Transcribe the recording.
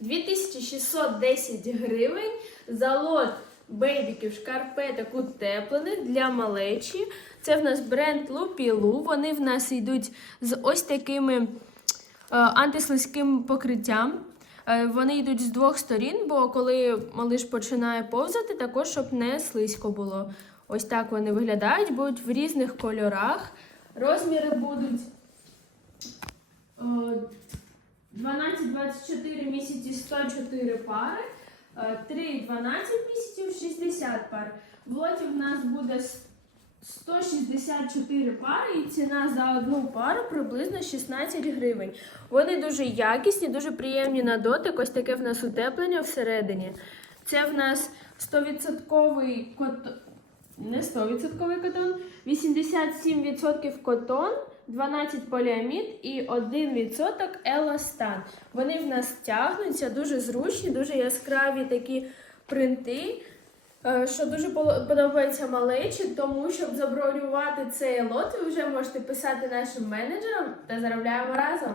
2610 гривень за лот бейбіків, шкарпеток утеплених для малечі. Це в нас бренд Лупілу. Вони в нас йдуть з ось такими е, антислизьким покриттям. Е, Вони йдуть з двох сторін, бо коли малиш починає повзати, також щоб не слизько було. Ось так вони виглядають, будуть в різних кольорах. Розміри будуть 12-24 місяці 104 пари, е, 3-12 місяців 60 пар. В лоті в нас буде 164 пари і ціна за одну пару приблизно 16 гривень. Вони дуже якісні, дуже приємні на дотик. Ось таке в нас утеплення всередині. Це в нас 100% котон, не 100% котон, 87% котон, 12 поліамід і 1% еластан. Вони в нас тягнуться, дуже зручні, дуже яскраві такі принти. Е, Що дуже подобається малечі, тому щоб забронювати цей лот, ви вже можете писати нашим менеджерам та заробляємо разом.